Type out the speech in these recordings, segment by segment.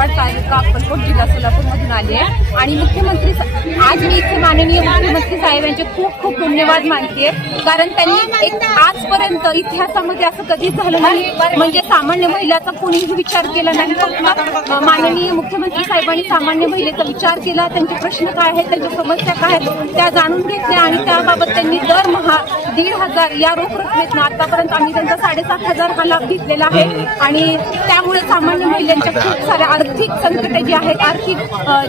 मनमाड तालुका अक्कलकोट जिल्हा सोलापूरमधून आली आहे आणि मुख्यमंत्री आज मी इथे माननीय मुख्यमंत्री साहेब यांचे खूप खूप धन्यवाद मानते, कारण त्यांनी एक आजपर्यंत इतिहासामध्ये असं कधीच झालं नाही, म्हणजे सामान्य महिलाचा कोणीही विचार केला नाही. फक्त माननीय मुख्यमंत्री साहेबांनी सामान्य महिलेचा विचार केला, त्यांचे प्रश्न काय आहेत, त्यांच्या समस्या काय आहेत त्या जाणून घेतल्या आणि त्याबाबत त्यांनी दरमहा 1,500 या रोख रकमेतून आतापर्यंत आम्ही त्यांचा 7,500 हा लाभ घेतलेला आहे. आणि त्यामुळे सामान्य महिलांच्या खूप साऱ्या आर्थिक संकटे जी आहेत, आर्थिक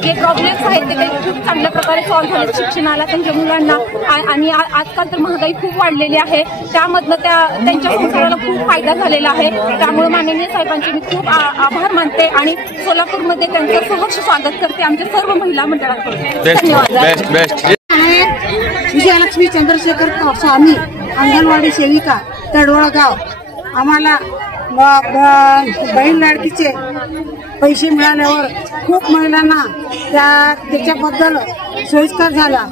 जे प्रॉब्लेम्स आहेत ते काही खूप चांगल्या प्रकारे सॉल्व्ह झाले शिक्षणाला, त्यांच्या मुलांना. आणि आजकाल तर महागाई खूप वाढलेली आहे, त्यामधनं त्यांच्या संसाराला खूप फायदा झालेला आहे. त्यामुळे माननीय साहेबांचे मी खूप आभार मानते आणि सोलापूरमध्ये त्यांचं सहर्ष स्वागत करते आमच्या सर्व महिला मंडळाकडून. धन्यवाद. विजयलक्ष्मी चंद्रशेखर स्वामी, अंगणवाडी सेविका, तडवळ गाव. आम्हाला बहीण लाडकीचे पैसे मिळाल्यावर खूप महिलांना त्याच्याबद्दल सोयीस्कर झाला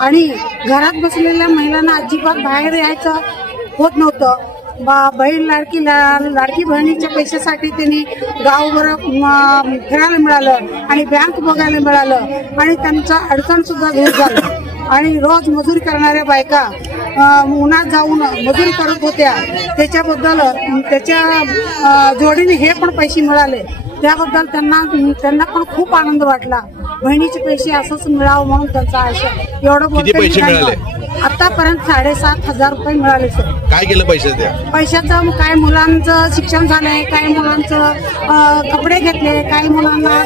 आणि घरात बसलेल्या महिलांना अजिबात बाहेर यायचं होत नव्हतं. बहीण लाडकी बहिणीच्या पैशासाठी त्यांनी गावभर फिरायला मिळालं आणि बँक बघायला मिळालं आणि त्यांचं अडचण सुद्धा दूर झालं. आणि रोज मजुरी करणाऱ्या बायका उन्हात जाऊन मजुरी करत होत्या, त्याच्याबद्दल त्याच्या जोडीने हे पण पैसे मिळाले, त्याबद्दल त्यांना पण खूप आनंद वाटला. बहिणीचे पैसे असंच मिळावं म्हणून त्यांचा आशा. एवढं बोलतो आतापर्यंत 7,500 रुपये मिळाले सर. काय केलं पैशाचं? काय मुलांचं शिक्षण झालंय, काही मुलांचं कपडे घेतले, काही मुलांना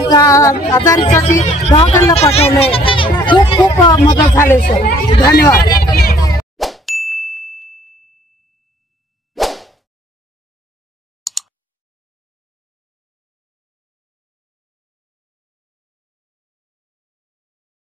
आजारीसाठी दवाखान्याला पाठवलंय. खूप खूप मदत झाली सर. धन्यवाद.